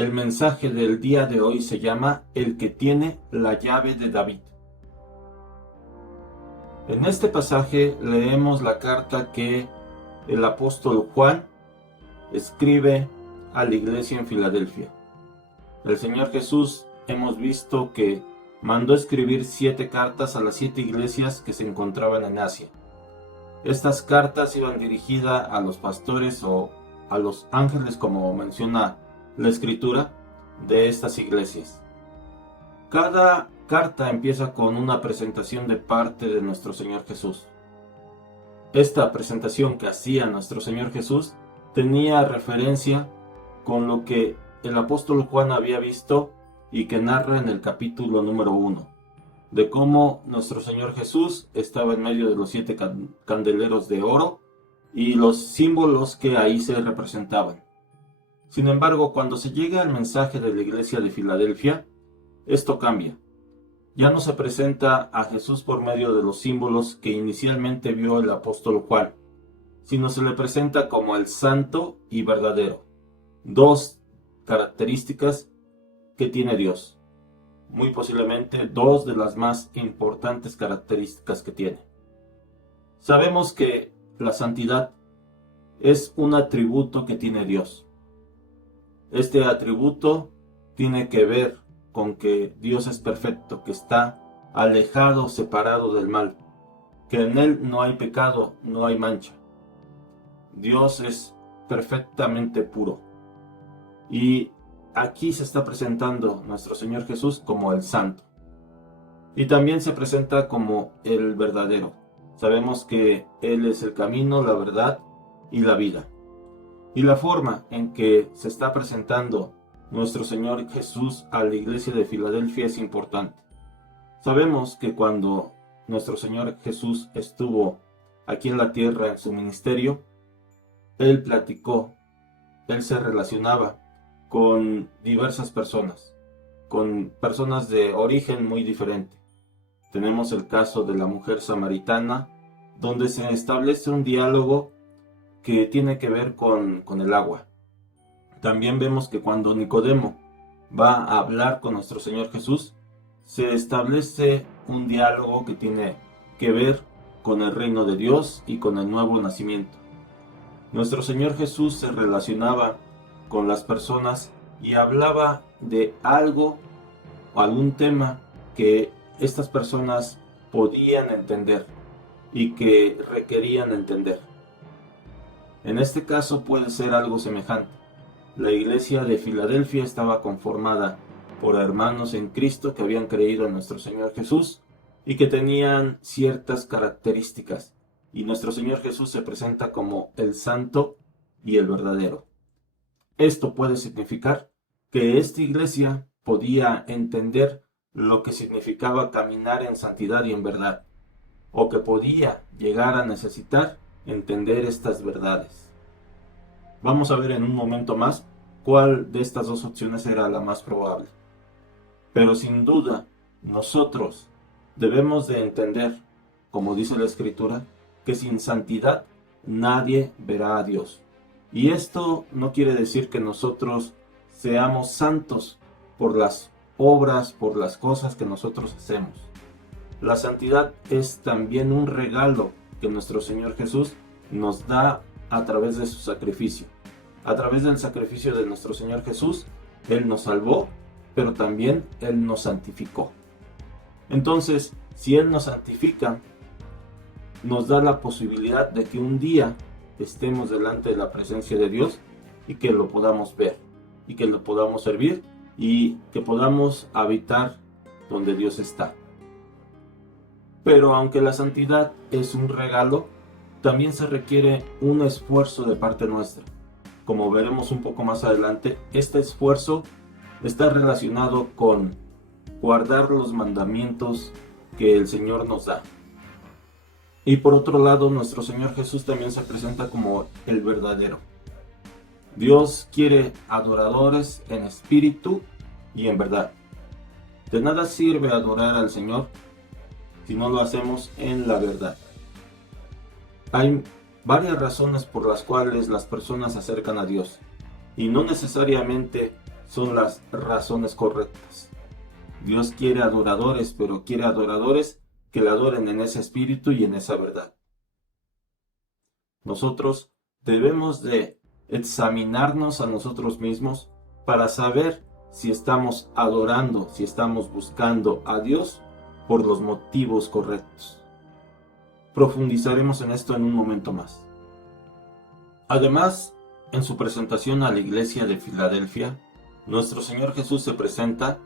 El mensaje del día de hoy se llama El que tiene la llave de David. En este pasaje leemos la carta que el apóstol Juan escribe a la iglesia en Filadelfia. El Señor Jesús hemos visto que mandó escribir 7 cartas a las 7 iglesias que se encontraban en Asia. Estas cartas iban dirigidas a los pastores o a los ángeles, como menciona la escritura de estas iglesias. Cada carta empieza con una presentación de parte de nuestro Señor Jesús. Esta presentación que hacía nuestro Señor Jesús tenía referencia con lo que el apóstol Juan había visto y que narra en el capítulo número 1, de cómo nuestro Señor Jesús estaba en medio de los 7 candeleros de oro y los símbolos que ahí se representaban. Sin embargo, cuando se llega al mensaje de la iglesia de Filadelfia, esto cambia. Ya no se presenta a Jesús por medio de los símbolos que inicialmente vio el apóstol Juan, sino se le presenta como el santo y verdadero. 2 características que tiene Dios. Muy posiblemente 2 de las más importantes características que tiene. Sabemos que la santidad es un atributo que tiene Dios. Este atributo tiene que ver con que Dios es perfecto, que está alejado, separado del mal, que en Él no hay pecado, no hay mancha. Dios es perfectamente puro. Y aquí se está presentando nuestro Señor Jesús como el santo. Y también se presenta como el verdadero. Sabemos que Él es el camino, la verdad y la vida. Y la forma en que se está presentando nuestro Señor Jesús a la iglesia de Filadelfia es importante. Sabemos que cuando nuestro Señor Jesús estuvo aquí en la tierra en su ministerio, Él platicó, Él se relacionaba con diversas personas, con personas de origen muy diferente. Tenemos el caso de la mujer samaritana, donde se establece un diálogo que tiene que ver con el agua. También vemos que cuando Nicodemo va a hablar con nuestro Señor Jesús, se establece un diálogo que tiene que ver con el reino de Dios y con el nuevo nacimiento. Nuestro Señor Jesús se relacionaba con las personas y hablaba de algo o algún tema que estas personas podían entender y que requerían entender. En este caso puede ser algo semejante. La iglesia de Filadelfia estaba conformada por hermanos en Cristo que habían creído en nuestro Señor Jesús y que tenían ciertas características. Y nuestro Señor Jesús se presenta como el santo y el verdadero. Esto puede significar que esta iglesia podía entender lo que significaba caminar en santidad y en verdad, o que podía llegar a necesitar entender estas verdades. Vamos a ver en un momento más cuál de estas 2 opciones era la más probable. Pero sin duda, nosotros debemos de entender, como dice la Escritura, que sin santidad nadie verá a Dios. Y esto no quiere decir que nosotros seamos santos por las obras, por las cosas que nosotros hacemos. La santidad es también un regalo que nuestro Señor Jesús nos da a través de su sacrificio. A través del sacrificio de nuestro Señor Jesús, Él nos salvó, pero también Él nos santificó. Entonces, si Él nos santifica, nos da la posibilidad de que un día estemos delante de la presencia de Dios y que lo podamos ver, y que lo podamos servir, y que podamos habitar donde Dios está. Pero aunque la santidad es un regalo, también se requiere un esfuerzo de parte nuestra. Como veremos un poco más adelante, este esfuerzo está relacionado con guardar los mandamientos que el Señor nos da. Y por otro lado, nuestro Señor Jesús también se presenta como el verdadero. Dios quiere adoradores en espíritu y en verdad. De nada sirve adorar al Señor si no lo hacemos en la verdad. Hay varias razones por las cuales las personas se acercan a Dios, y no necesariamente son las razones correctas. Dios quiere adoradores, pero quiere adoradores que le adoren en ese espíritu y en esa verdad. Nosotros debemos de examinarnos a nosotros mismos para saber si estamos adorando, si estamos buscando a Dios por los motivos correctos. Profundizaremos en esto en un momento más. Además, en su presentación a la iglesia de Filadelfia, nuestro Señor Jesús se presenta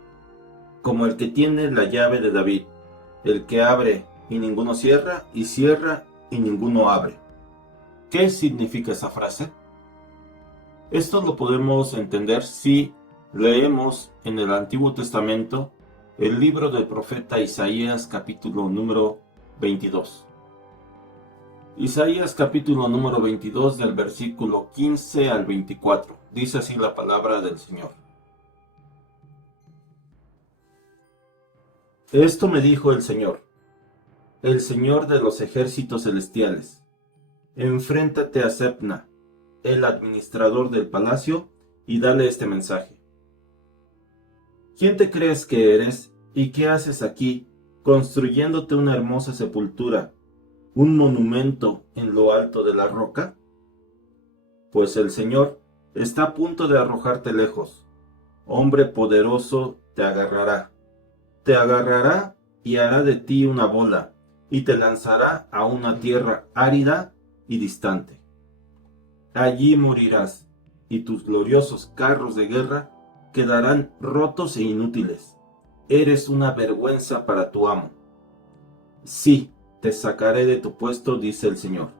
como el que tiene la llave de David, el que abre y ninguno cierra, y cierra y ninguno abre. ¿Qué significa esa frase? Esto lo podemos entender si leemos en el Antiguo Testamento el libro del profeta Isaías capítulo número 22. Isaías capítulo número 22 del versículo 15 al 24. Dice así la palabra del Señor. Esto me dijo el Señor de los ejércitos celestiales. Enfréntate a Sebna, el administrador del palacio, y dale este mensaje. ¿Quién te crees que eres y qué haces aquí, construyéndote una hermosa sepultura, un monumento en lo alto de la roca? Pues el Señor está a punto de arrojarte lejos. Hombre poderoso te agarrará y hará de ti una bola, y te lanzará a una tierra árida y distante. Allí morirás, y tus gloriosos carros de guerra quedarán rotos e inútiles. Eres una vergüenza para tu amo. Sí, te sacaré de tu puesto, dice el Señor.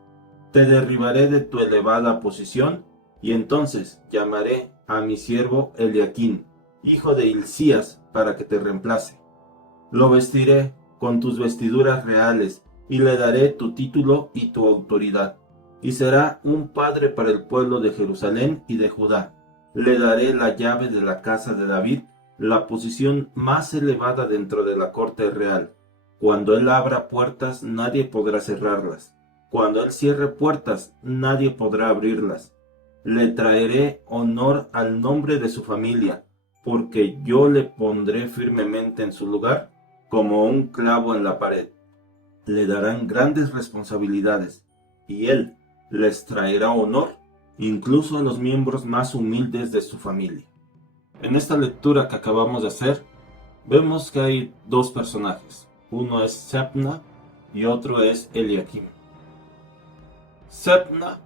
Te derribaré de tu elevada posición, y entonces llamaré a mi siervo Eliaquín, hijo de Hilcías, para que te reemplace. Lo vestiré con tus vestiduras reales, y le daré tu título y tu autoridad, y será un padre para el pueblo de Jerusalén y de Judá. Le daré la llave de la casa de David, la posición más elevada dentro de la corte real. Cuando él abra puertas, nadie podrá cerrarlas. Cuando él cierre puertas, nadie podrá abrirlas. Le traeré honor al nombre de su familia, porque yo le pondré firmemente en su lugar, como un clavo en la pared. Le darán grandes responsabilidades, y él les traerá honor, incluso a los miembros más humildes de su familia. En esta lectura que acabamos de hacer, vemos que hay dos personajes. Uno es Sebna y otro es Eliaquim. Sebna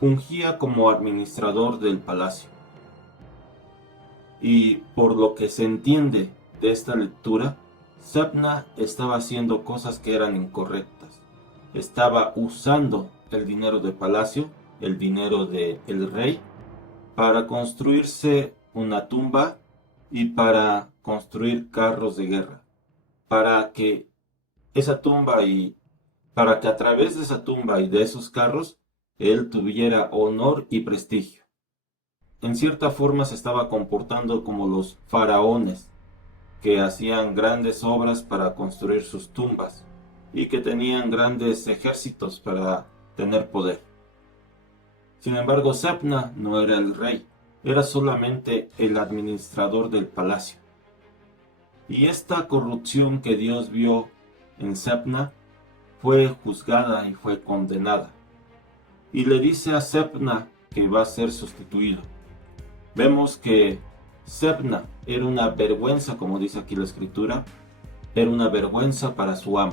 fungía como administrador del palacio. Y por lo que se entiende de esta lectura, Sebna estaba haciendo cosas que eran incorrectas. Estaba usando el dinero del palacio, el dinero del rey, para construirse una tumba y para construir carros de guerra. Para que esa tumba para que a través de esa tumba y de esos carros, él tuviera honor y prestigio. En cierta forma se estaba comportando como los faraones, que hacían grandes obras para construir sus tumbas y que tenían grandes ejércitos para tener poder. Sin embargo, Sebna no era el rey, era solamente el administrador del palacio. Y esta corrupción que Dios vio en Sebna fue juzgada y fue condenada. Y le dice a Sebna que va a ser sustituido. Vemos que Sebna era una vergüenza, como dice aquí la escritura, era una vergüenza para su amo.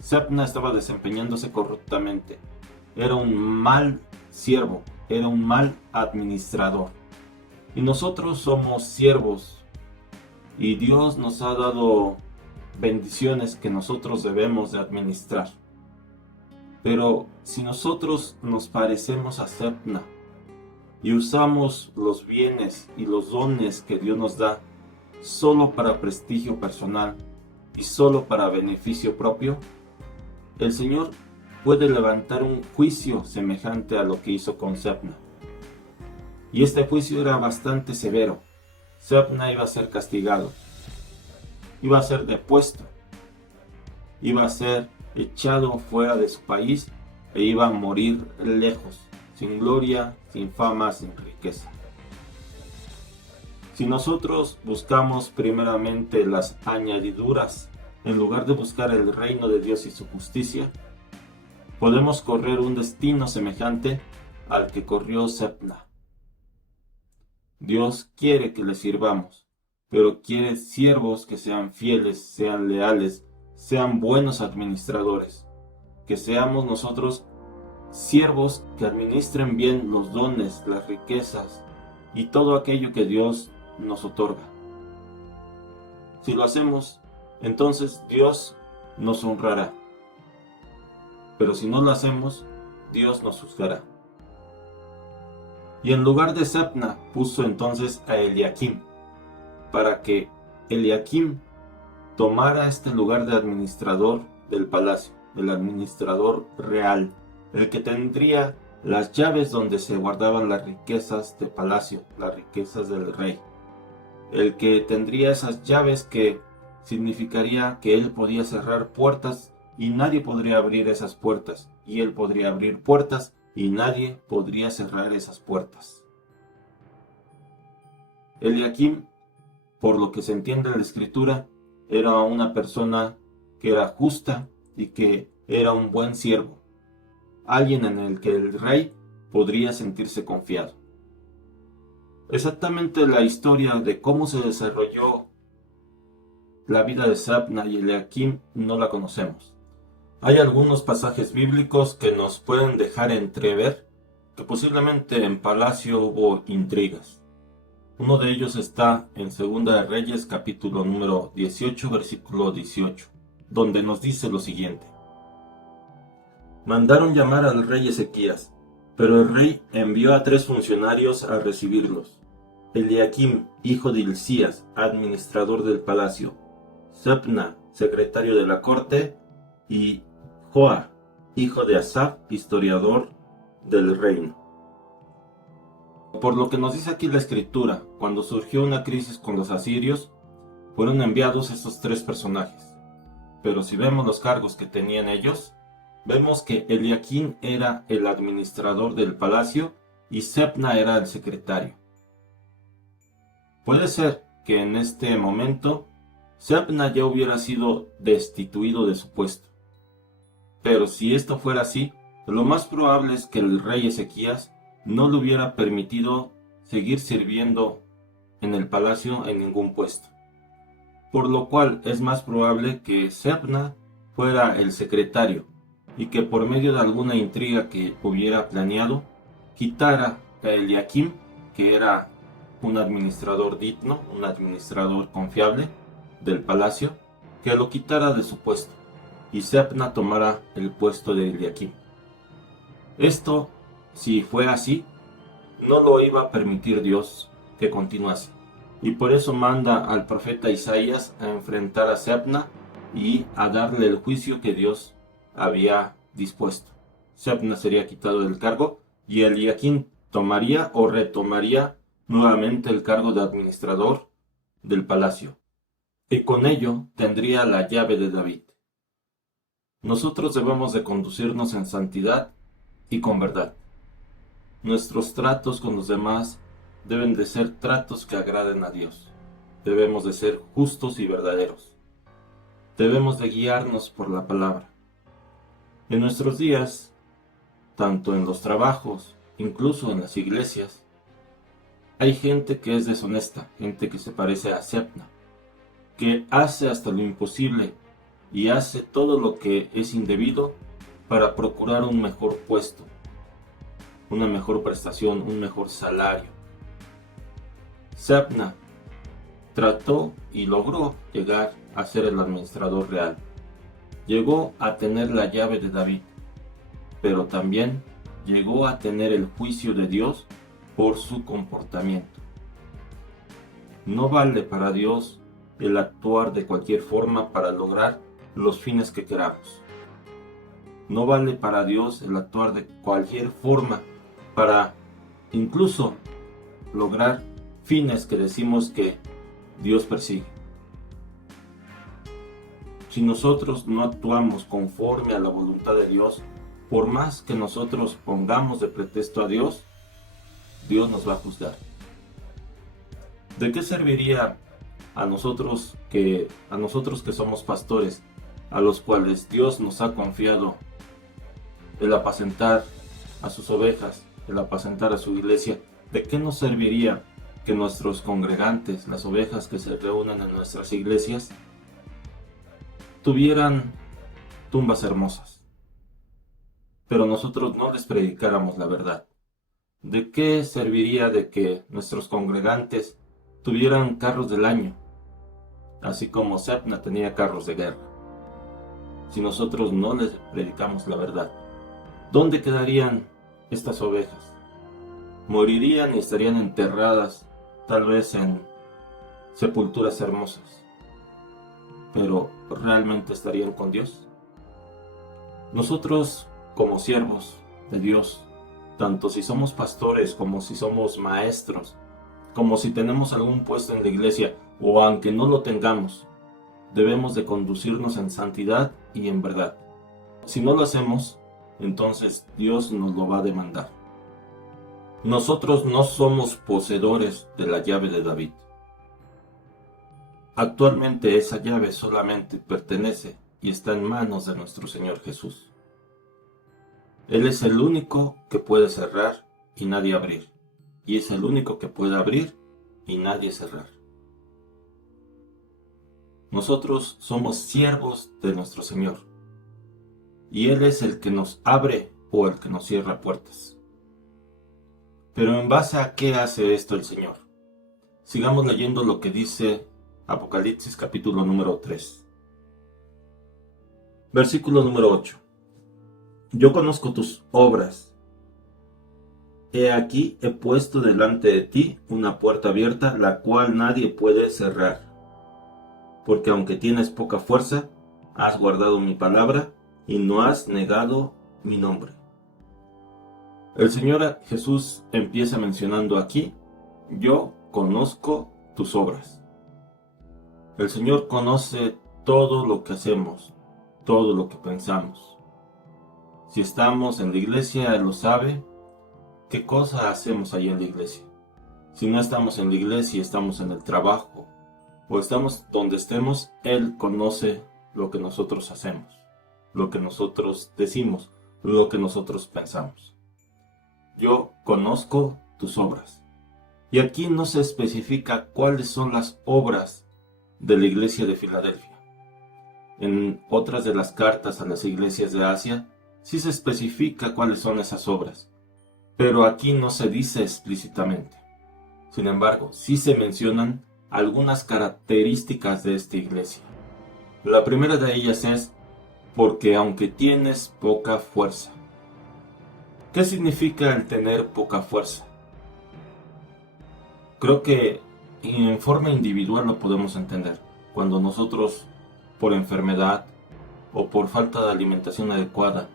Sebna estaba desempeñándose corruptamente, era un mal siervo, era un mal administrador. Y nosotros somos siervos, y Dios nos ha dado bendiciones que nosotros debemos de administrar. Pero si nosotros nos parecemos a Sebna, y usamos los bienes y los dones que Dios nos da solo para prestigio personal y solo para beneficio propio, el Señor puede levantar un juicio semejante a lo que hizo con Sebna. Y este juicio era bastante severo. Sebna iba a ser castigado, iba a ser depuesto, iba a ser echado fuera de su país e iba a morir lejos, sin gloria, sin fama, sin riqueza. Si nosotros buscamos primeramente las añadiduras, en lugar de buscar el reino de Dios y su justicia, podemos correr un destino semejante al que corrió Sebna. Dios quiere que le sirvamos, pero quiere siervos que sean fieles, sean leales, sean buenos administradores, que seamos nosotros siervos que administren bien los dones, las riquezas y todo aquello que Dios nos otorga. Si lo hacemos, entonces Dios nos honrará. Pero si no lo hacemos, Dios nos juzgará. Y en lugar de Sebna puso entonces a Eliakim, para que Eliakim tomara este lugar de administrador del palacio, el administrador real, el que tendría las llaves donde se guardaban las riquezas del palacio, las riquezas del rey. El que tendría esas llaves que significaría que él podía cerrar puertas y nadie podría abrir esas puertas, y él podría abrir puertas y nadie podría cerrar esas puertas. Eliakim, por lo que se entiende en la escritura, era una persona que era justa y que era un buen siervo, alguien en el que el rey podría sentirse confiado. Exactamente la historia de cómo se desarrolló la vida de Sebna y Eliakim no la conocemos. Hay algunos pasajes bíblicos que nos pueden dejar entrever que posiblemente en palacio hubo intrigas. Uno de ellos está en 2 de Reyes capítulo número 18 versículo 18, donde nos dice lo siguiente: mandaron llamar al rey Ezequías, pero el rey envió a 3 funcionarios a recibirlos: Eliakim, hijo de Hilcías, administrador del palacio; Sebna, secretario de la corte; y Joa, hijo de Asaf, historiador del reino. Por lo que nos dice aquí la escritura, cuando surgió una crisis con los asirios, fueron enviados estos 3 personajes. Pero si vemos los cargos que tenían ellos, vemos que Eliakim era el administrador del palacio y Sebna era el secretario. Puede ser que en este momento Sebna ya hubiera sido destituido de su puesto. Pero si esto fuera así, lo más probable es que el rey Ezequías no le hubiera permitido seguir sirviendo en el palacio en ningún puesto. Por lo cual es más probable que Sebna fuera el secretario y que por medio de alguna intriga que hubiera planeado, quitara a Eliakim, que era un administrador digno, un administrador confiable del palacio, que lo quitara de su puesto y Sebna tomara el puesto de Eliakim. Esto, si fue así, no lo iba a permitir Dios que continuase. Y por eso manda al profeta Isaías a enfrentar a Sebna y a darle el juicio que Dios había dispuesto. Sebna sería quitado del cargo y Eliakim tomaría o retomaría nuevamente el cargo de administrador del palacio. Y con ello tendría la llave de David. Nosotros debemos de conducirnos en santidad y con verdad. Nuestros tratos con los demás deben de ser tratos que agraden a Dios. Debemos de ser justos y verdaderos. Debemos de guiarnos por la palabra. En nuestros días, tanto en los trabajos, incluso en las iglesias, hay gente que es deshonesta, gente que se parece a Sebna, que hace hasta lo imposible y hace todo lo que es indebido para procurar un mejor puesto, una mejor prestación, un mejor salario. Sebna trató y logró llegar a ser el administrador real. Llegó a tener la llave de David, pero también llegó a tener el juicio de Dios por su comportamiento. No vale para Dios el actuar de cualquier forma para lograr los fines que queramos. No vale para Dios el actuar de cualquier forma para incluso lograr fines que decimos que Dios persigue. Si nosotros no actuamos conforme a la voluntad de Dios, por más que nosotros pongamos de pretexto a Dios, Dios nos va a juzgar. ¿De qué serviría a nosotros que somos pastores, a los cuales Dios nos ha confiado el apacentar a sus ovejas, el apacentar a su iglesia? ¿De qué nos serviría que nuestros congregantes, las ovejas que se reúnan en nuestras iglesias, tuvieran tumbas hermosas, pero nosotros no les predicáramos la verdad? ¿De qué serviría de que nuestros congregantes tuvieran carros del año, así como Sepna tenía carros de guerra, si nosotros no les predicamos la verdad? ¿Dónde quedarían estas ovejas? Morirían y estarían enterradas, tal vez en sepulturas hermosas, pero ¿realmente estarían con Dios? Nosotros, como siervos de Dios, tanto si somos pastores como si somos maestros, como si tenemos algún puesto en la iglesia, o aunque no lo tengamos, debemos de conducirnos en santidad y en verdad. Si no lo hacemos, entonces Dios nos lo va a demandar. Nosotros no somos poseedores de la llave de David. Actualmente esa llave solamente pertenece y está en manos de nuestro Señor Jesús. Él es el único que puede cerrar y nadie abrir, y es el único que puede abrir y nadie cerrar. Nosotros somos siervos de nuestro Señor, y Él es el que nos abre o el que nos cierra puertas. Pero ¿en base a qué hace esto el Señor? Sigamos leyendo lo que dice Apocalipsis capítulo número 3. Versículo número 8. Yo conozco tus obras. He aquí he puesto delante de ti una puerta abierta, la cual nadie puede cerrar. Porque aunque tienes poca fuerza, has guardado mi palabra y no has negado mi nombre. El Señor Jesús empieza mencionando aquí: yo conozco tus obras. El Señor conoce todo lo que hacemos, todo lo que pensamos. Si estamos en la iglesia, Él lo sabe. ¿Qué cosa hacemos ahí en la iglesia? Si no estamos en la iglesia, estamos en el trabajo, o estamos donde estemos, Él conoce lo que nosotros hacemos, lo que nosotros decimos, lo que nosotros pensamos. Yo conozco tus obras. Y aquí no se especifica cuáles son las obras de la iglesia de Filadelfia. En otras de las cartas a las iglesias de Asia, sí se especifica cuáles son esas obras, pero aquí no se dice explícitamente. Sin embargo, sí se mencionan algunas características de esta iglesia. La primera de ellas es: porque aunque tienes poca fuerza. ¿Qué significa el tener poca fuerza? Creo que en forma individual lo podemos entender. Cuando nosotros, por enfermedad o por falta de alimentación adecuada,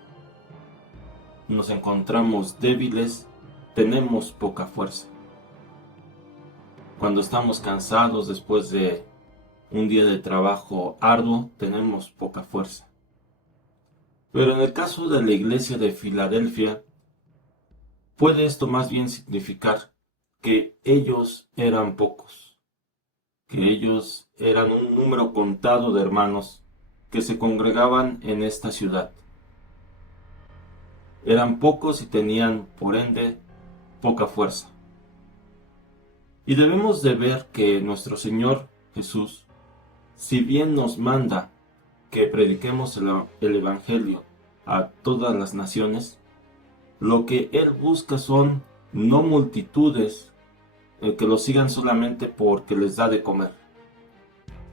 nos encontramos débiles, tenemos poca fuerza. Cuando estamos cansados después de un día de trabajo arduo, tenemos poca fuerza. Pero en el caso de la iglesia de Filadelfia, puede esto más bien significar que ellos eran pocos, que ellos eran un número contado de hermanos que se congregaban en esta ciudad. Eran pocos y tenían, por ende, poca fuerza. Y debemos de ver que nuestro Señor Jesús, si bien nos manda que prediquemos el Evangelio a todas las naciones, lo que Él busca son no multitudes que lo sigan solamente porque les da de comer.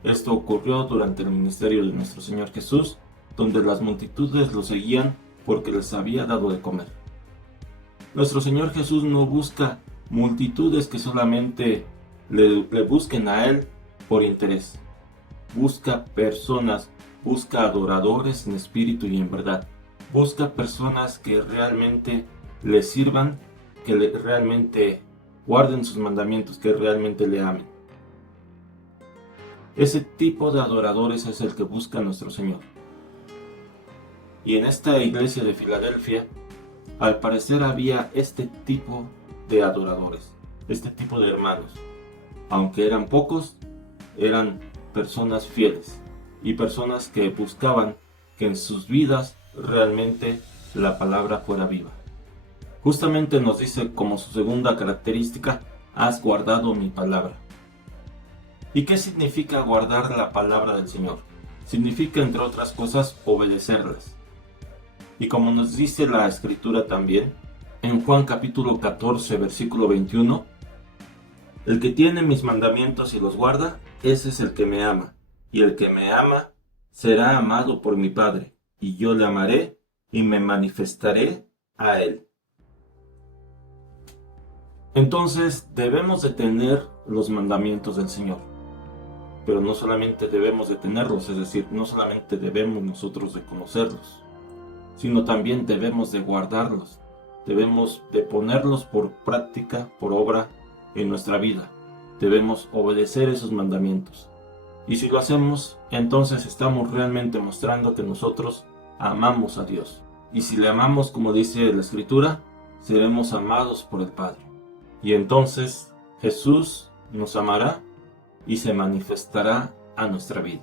Esto ocurrió durante el ministerio de nuestro Señor Jesús, donde las multitudes lo seguían porque les había dado de comer. Nuestro Señor Jesús no busca multitudes que solamente le busquen a Él por interés. Busca personas, busca adoradores en espíritu y en verdad. Busca personas que realmente le sirvan, que realmente guarden sus mandamientos, que realmente le amen. Ese tipo de adoradores es el que busca nuestro Señor. Y en esta iglesia de Filadelfia, al parecer había este tipo de adoradores, este tipo de hermanos. Aunque eran pocos, eran personas fieles y personas que buscaban que en sus vidas realmente la palabra fuera viva. Justamente nos dice como su segunda característica: has guardado mi palabra. ¿Y qué significa guardar la palabra del Señor? Significa, entre otras cosas, obedecerlas. Y como nos dice la Escritura también, en Juan capítulo 14, versículo 21, el que tiene mis mandamientos y los guarda, ese es el que me ama. Y el que me ama será amado por mi Padre, y yo le amaré y me manifestaré a él. Entonces debemos de tener los mandamientos del Señor. Pero no solamente debemos de tenerlos, es decir, no solamente debemos nosotros de conocerlos, sino también debemos de guardarlos. Debemos de ponerlos por práctica, por obra en nuestra vida. Debemos obedecer esos mandamientos. Y si lo hacemos, entonces estamos realmente mostrando que nosotros amamos a Dios. Y si le amamos, como dice la Escritura, seremos amados por el Padre. Y entonces Jesús nos amará y se manifestará a nuestra vida.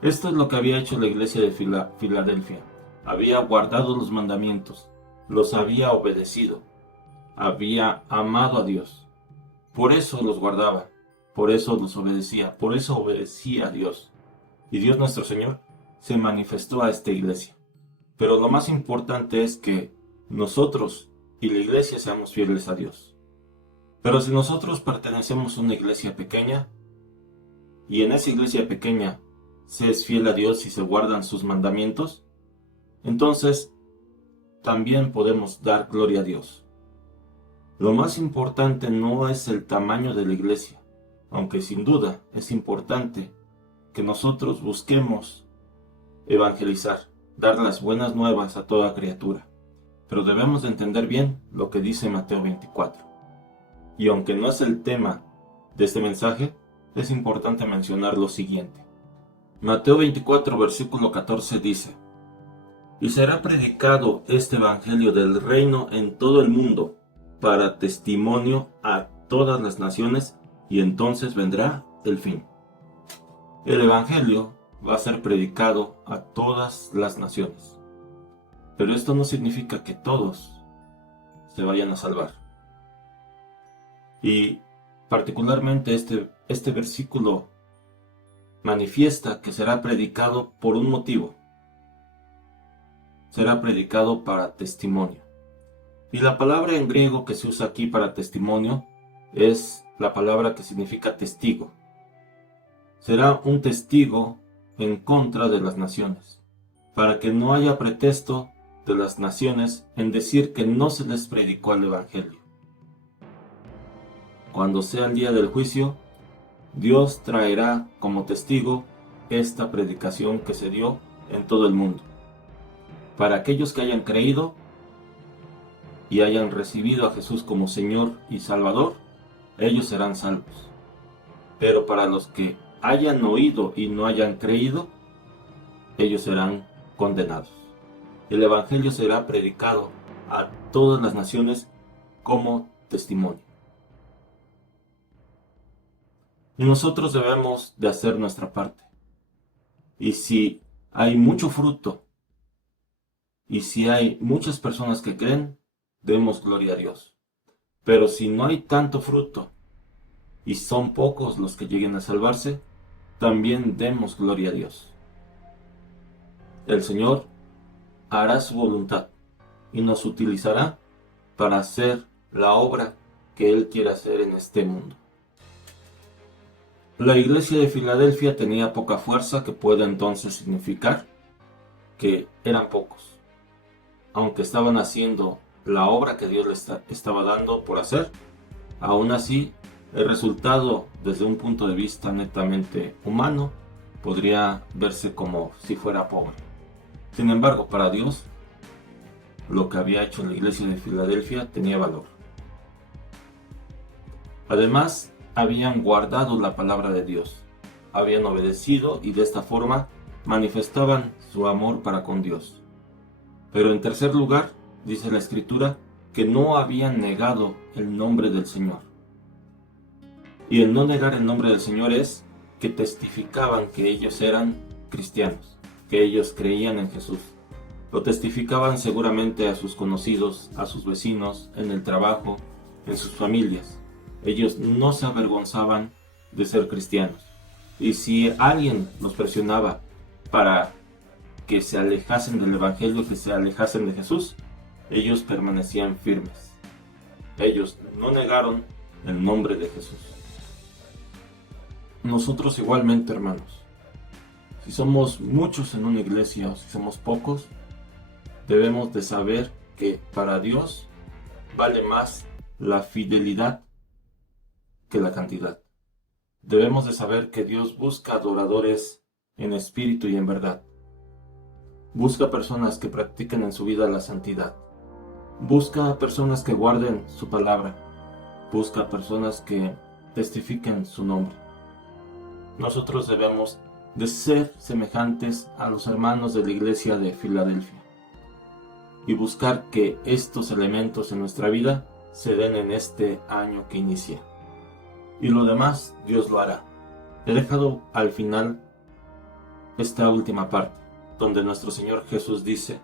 Esto es lo que había hecho la iglesia de Filadelfia. Había guardado los mandamientos, los había obedecido, había amado a Dios. Por eso los guardaba, por eso los obedecía, por eso obedecía a Dios. Y Dios nuestro Señor se manifestó a esta iglesia. Pero lo más importante es que nosotros y la iglesia seamos fieles a Dios. Pero si nosotros pertenecemos a una iglesia pequeña, y en esa iglesia pequeña se es fiel a Dios y se guardan sus mandamientos, entonces también podemos dar gloria a Dios. Lo más importante no es el tamaño de la iglesia, aunque sin duda es importante que nosotros busquemos evangelizar, dar las buenas nuevas a toda criatura. Pero debemos de entender bien lo que dice Mateo 24. Y aunque no es el tema de este mensaje, es importante mencionar lo siguiente. Mateo 24, versículo 14 dice: y será predicado este evangelio del reino en todo el mundo, para testimonio a todas las naciones, y entonces vendrá el fin. El evangelio va a ser predicado a todas las naciones. Pero esto no significa que todos se vayan a salvar. Y particularmente este versículo manifiesta que será predicado por un motivo. Será predicado para testimonio. Y la palabra en griego que se usa aquí para testimonio es la palabra que significa testigo. Será un testigo en contra de las naciones, para que no haya pretexto de las naciones en decir que no se les predicó el evangelio. Cuando sea el día del juicio, Dios traerá como testigo esta predicación que se dio en todo el mundo. Para aquellos que hayan creído y hayan recibido a Jesús como Señor y Salvador, ellos serán salvos. Pero para los que hayan oído y no hayan creído, ellos serán condenados. El evangelio será predicado a todas las naciones como testimonio. Y nosotros debemos de hacer nuestra parte. Y si hay mucho fruto, y si hay muchas personas que creen, demos gloria a Dios. Pero si no hay tanto fruto, y son pocos los que lleguen a salvarse, también demos gloria a Dios. El Señor hará su voluntad y nos utilizará para hacer la obra que Él quiere hacer en este mundo. La iglesia de Filadelfia tenía poca fuerza, que puede entonces significar que eran pocos. Aunque estaban haciendo la obra que Dios les estaba dando por hacer, aún así el resultado desde un punto de vista netamente humano podría verse como si fuera pobre. Sin embargo, para Dios, lo que había hecho la iglesia de Filadelfia tenía valor. Además, habían guardado la palabra de Dios, habían obedecido y de esta forma manifestaban su amor para con Dios. Pero en tercer lugar, dice la Escritura, que no habían negado el nombre del Señor. Y el no negar el nombre del Señor es que testificaban que ellos eran cristianos, que ellos creían en Jesús. Lo testificaban seguramente a sus conocidos, a sus vecinos, en el trabajo, en sus familias. Ellos no se avergonzaban de ser cristianos. Y si alguien los presionaba para que se alejasen del Evangelio, que se alejasen de Jesús, ellos permanecían firmes. Ellos no negaron el nombre de Jesús. Nosotros igualmente, hermanos, si somos muchos en una iglesia o si somos pocos, debemos de saber que para Dios vale más la fidelidad que la cantidad. Debemos de saber que Dios busca adoradores en espíritu y en verdad. Busca personas que practiquen en su vida la santidad. Busca personas que guarden su palabra. Busca personas que testifiquen su nombre. Nosotros debemos de ser semejantes a los hermanos de la iglesia de Filadelfia y buscar que estos elementos en nuestra vida se den en este año que inicia. Y lo demás Dios lo hará. He dejado al final esta última parte, donde nuestro Señor Jesús dice: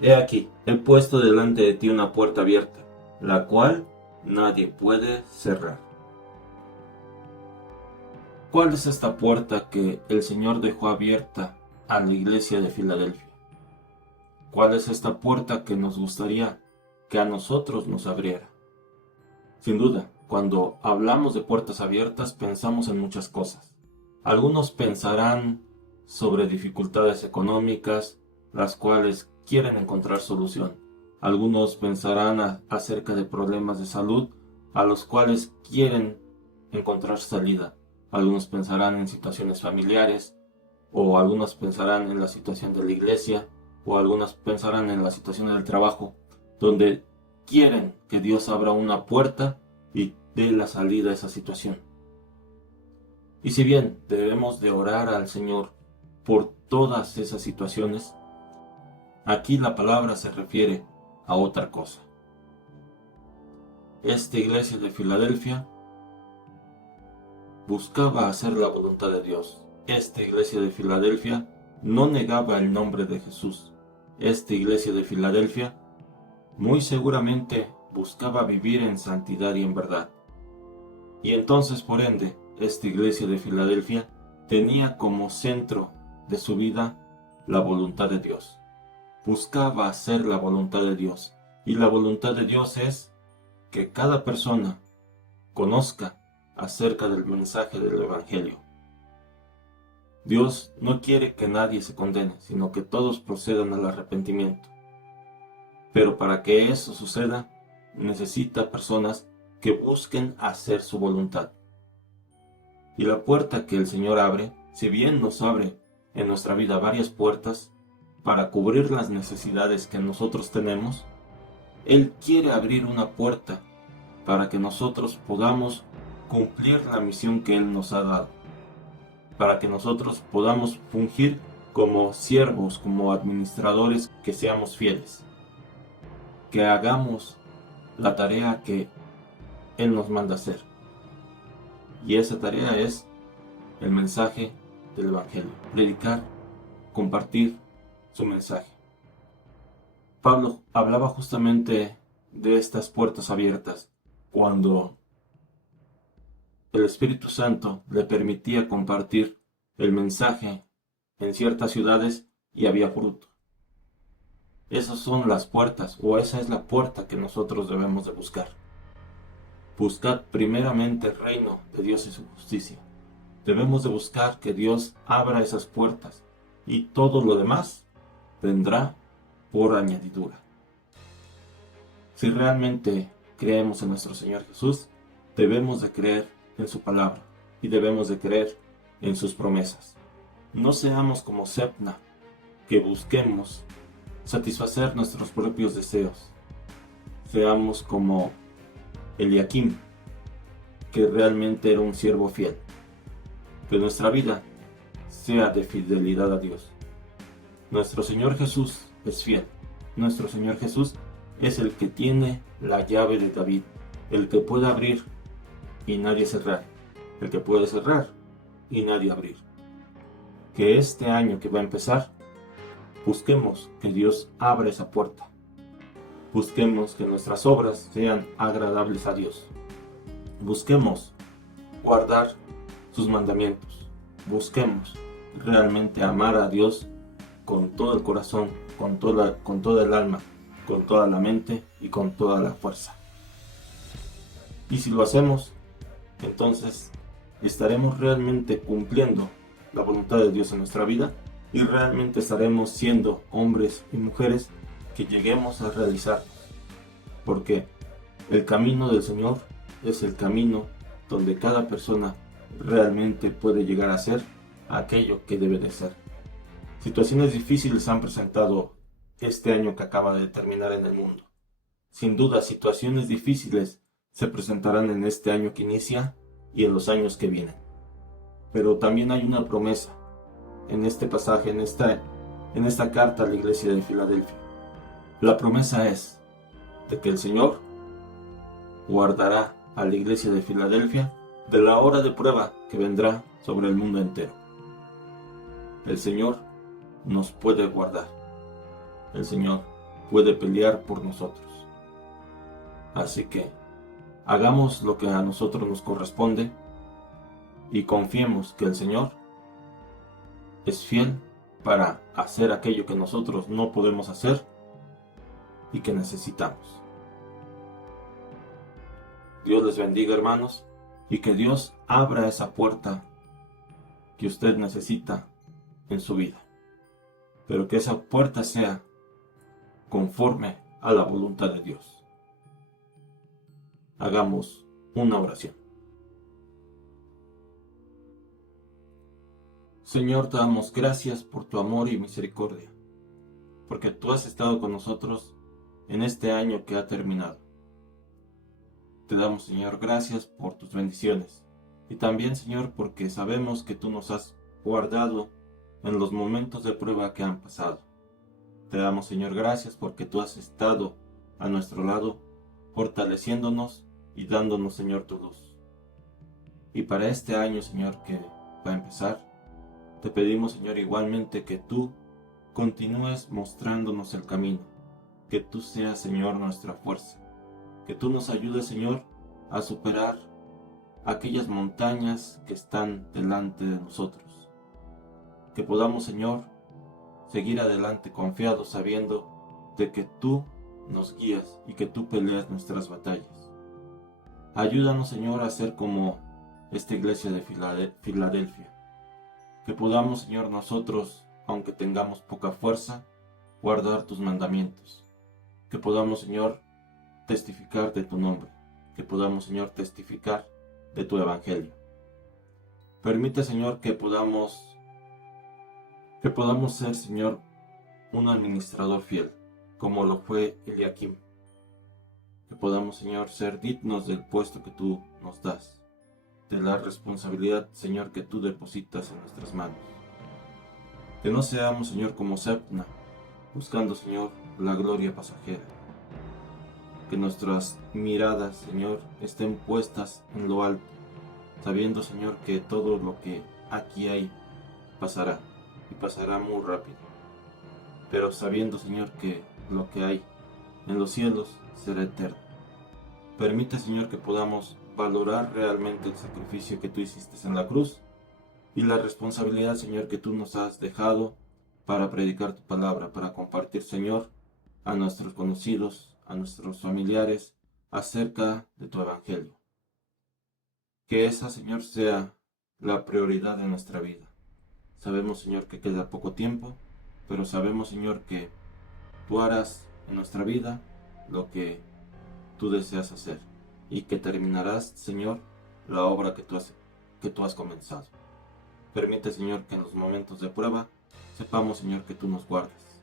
He aquí, he puesto delante de ti una puerta abierta, la cual nadie puede cerrar. ¿Cuál es esta puerta que el Señor dejó abierta a la iglesia de Filadelfia? ¿Cuál es esta puerta que nos gustaría que a nosotros nos abriera? Sin duda, cuando hablamos de puertas abiertas pensamos en muchas cosas. Algunos pensarán sobre dificultades económicas, las cuales quieren encontrar solución. Algunos pensarán acerca de problemas de salud, a los cuales quieren encontrar salida. Algunos pensarán en situaciones familiares, o algunos pensarán en la situación de la iglesia, o algunos pensarán en la situación del trabajo, donde quieren que Dios abra una puerta y dé la salida a esa situación. Y si bien debemos de orar al Señor por todas esas situaciones, aquí la palabra se refiere a otra cosa. Esta iglesia de Filadelfia buscaba hacer la voluntad de Dios. Esta iglesia de Filadelfia no negaba el nombre de Jesús. Esta iglesia de Filadelfia muy seguramente buscaba vivir en santidad y en verdad. Y entonces, por ende, esta iglesia de Filadelfia tenía como centro de su vida la voluntad de Dios. Buscaba hacer la voluntad de Dios. Y la voluntad de Dios es que cada persona conozca acerca del mensaje del Evangelio. Dios no quiere que nadie se condene, sino que todos procedan al arrepentimiento. Pero para que eso suceda, necesita personas que busquen hacer su voluntad. Y la puerta que el Señor abre, si bien nos abre en nuestra vida varias puertas para cubrir las necesidades que nosotros tenemos, Él quiere abrir una puerta para que nosotros podamos cumplir la misión que Él nos ha dado, para que nosotros podamos fungir como siervos, como administradores, que seamos fieles, que hagamos la tarea que Él nos manda hacer. Y esa tarea es el mensaje del Evangelio, predicar, compartir su mensaje. Pablo hablaba justamente de estas puertas abiertas cuando el Espíritu Santo le permitía compartir el mensaje en ciertas ciudades y había fruto. Esas son las puertas, o esa es la puerta que nosotros debemos de buscar. Buscad primeramente el reino de Dios y su justicia. Debemos de buscar que Dios abra esas puertas y todo lo demás vendrá por añadidura. Si realmente creemos en nuestro Señor Jesús, debemos de creer en su palabra y debemos de creer en sus promesas. No seamos como Sebna, que busquemos satisfacer nuestros propios deseos. Seamos como Eliakim, que realmente era un siervo fiel. Que nuestra vida sea de fidelidad a Dios. Nuestro Señor Jesús es fiel. Nuestro Señor Jesús es el que tiene la llave de David, el que puede abrir y nadie cerrar, el que puede cerrar y nadie abrir. Que este año que va a empezar, busquemos que Dios abra esa puerta. Busquemos que nuestras obras sean agradables a Dios. Busquemos guardar sus mandamientos. Busquemos realmente amar a Dios con todo el corazón, con toda el alma, con toda la mente y con toda la fuerza. Y si lo hacemos, entonces estaremos realmente cumpliendo la voluntad de Dios en nuestra vida y realmente estaremos siendo hombres y mujeres que lleguemos a realizarnos. Porque el camino del Señor es el camino donde cada persona realmente puede llegar a ser aquello que debe de ser. Situaciones difíciles han presentado este año que acaba de terminar en el mundo. Sin duda, situaciones difíciles se presentarán en este año que inicia y en los años que vienen. Pero también hay una promesa en este pasaje, en esta carta a la iglesia de Filadelfia. La promesa es de que el Señor guardará a la iglesia de Filadelfia de la hora de prueba que vendrá sobre el mundo entero. El Señor nos puede guardar. El Señor puede pelear por nosotros. Así que hagamos lo que a nosotros nos corresponde y confiemos que el Señor es fiel para hacer aquello que nosotros no podemos hacer y que necesitamos. Dios les bendiga, hermanos, y que Dios abra esa puerta que usted necesita en su vida. Pero que esa puerta sea conforme a la voluntad de Dios. Hagamos una oración. Señor, te damos gracias por tu amor y misericordia, porque tú has estado con nosotros en este año que ha terminado. Te damos, Señor, gracias por tus bendiciones. Y también, Señor, porque sabemos que tú nos has guardado en los momentos de prueba que han pasado. Te damos, Señor, gracias porque tú has estado a nuestro lado, fortaleciéndonos y dándonos, Señor, tu luz. Y para este año, Señor, que va a empezar, te pedimos, Señor, igualmente que tú continúes mostrándonos el camino, que tú seas, Señor, nuestra fuerza. Que tú nos ayudes, Señor, a superar aquellas montañas que están delante de nosotros. Que podamos, Señor, seguir adelante confiados, sabiendo de que tú nos guías y que tú peleas nuestras batallas. Ayúdanos, Señor, a ser como esta iglesia de Filadelfia. Que podamos, Señor, nosotros, aunque tengamos poca fuerza, guardar tus mandamientos. Que podamos, Señor, testificar de tu nombre, que podamos, Señor, testificar de tu evangelio. Permite, Señor, que podamos ser, Señor, un administrador fiel, como lo fue Eliakim. Que podamos, Señor, ser dignos del puesto que tú nos das, de la responsabilidad, Señor, que tú depositas en nuestras manos. Que no seamos, Señor, como Sebna, buscando, Señor, la gloria pasajera. Que nuestras miradas, Señor, estén puestas en lo alto, sabiendo, Señor, que todo lo que aquí hay pasará, y pasará muy rápido. Pero sabiendo, Señor, que lo que hay en los cielos será eterno. Permite, Señor, que podamos valorar realmente el sacrificio que tú hiciste en la cruz y la responsabilidad, Señor, que tú nos has dejado para predicar tu palabra, para compartir, Señor, a nuestros conocidos, a nuestros familiares, acerca de tu evangelio. Que esa, Señor, sea la prioridad de nuestra vida. Sabemos, Señor, que queda poco tiempo, pero sabemos, Señor, que tú harás en nuestra vida lo que tú deseas hacer y que terminarás, Señor, la obra que tú has comenzado. Permite, Señor, que en los momentos de prueba sepamos, Señor, que tú nos guardas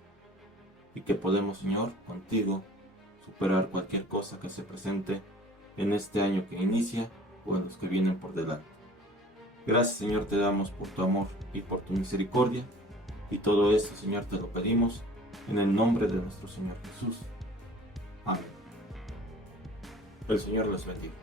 y que podemos, Señor, contigo superar cualquier cosa que se presente en este año que inicia o en los que vienen por delante. Gracias, Señor, te damos por tu amor y por tu misericordia, y todo esto, Señor, te lo pedimos en el nombre de nuestro Señor Jesús. Amén. El Señor los bendiga.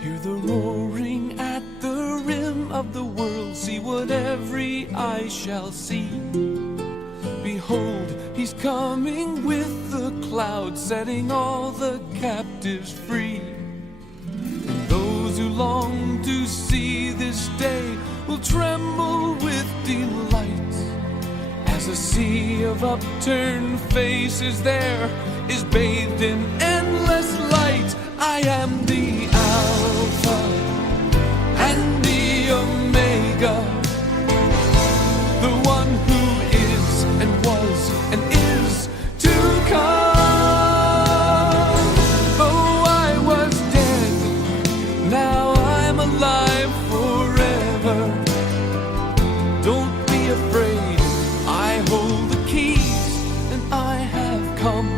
Hear the roaring at the rim of the world, see what every eye shall see. Behold, he's coming with the clouds, setting all the captives free. And those who long to see this day will tremble with delight, as a sea of upturned faces there is bathed in endless light. I am the Alpha and the Omega, the one who is and was and is to come. Though I was dead, now I'm alive forever. Don't be afraid, I hold the keys and I have come.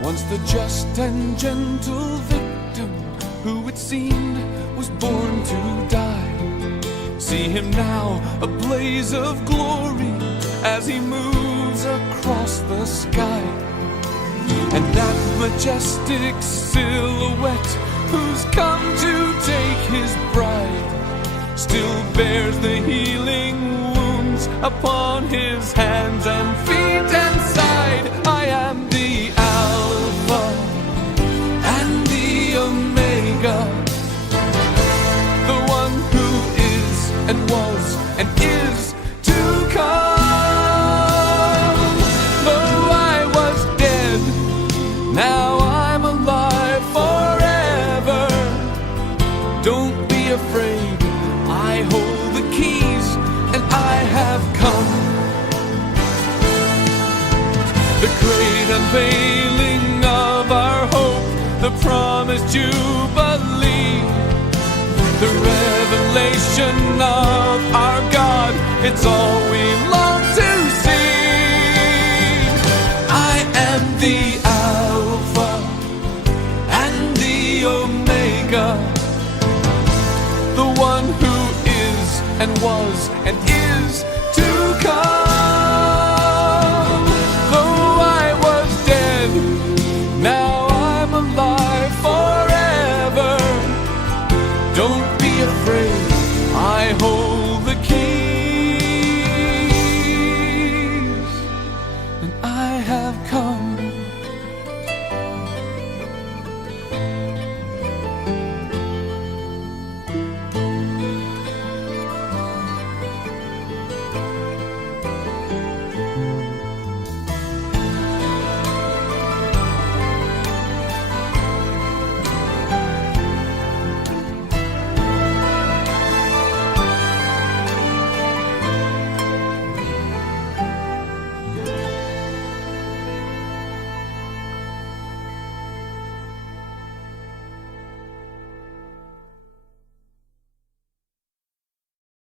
Once the just and gentle victim, who it seemed was born to die, see him now, a blaze of glory, as he moves across the sky. And that majestic silhouette, who's come to take his bride, still bears the healing wounds upon his hands and feet and side. I am the Alpha and the Omega, the one who is and was and is to come. Though I was dead, now I'm alive forever. Don't be afraid, I hold the keys and I have come. The great unveiling of our hope, the promised Jubilee, the revelation of our God, it's all we long to see. I am the Alpha and the Omega, the one who is and was and is to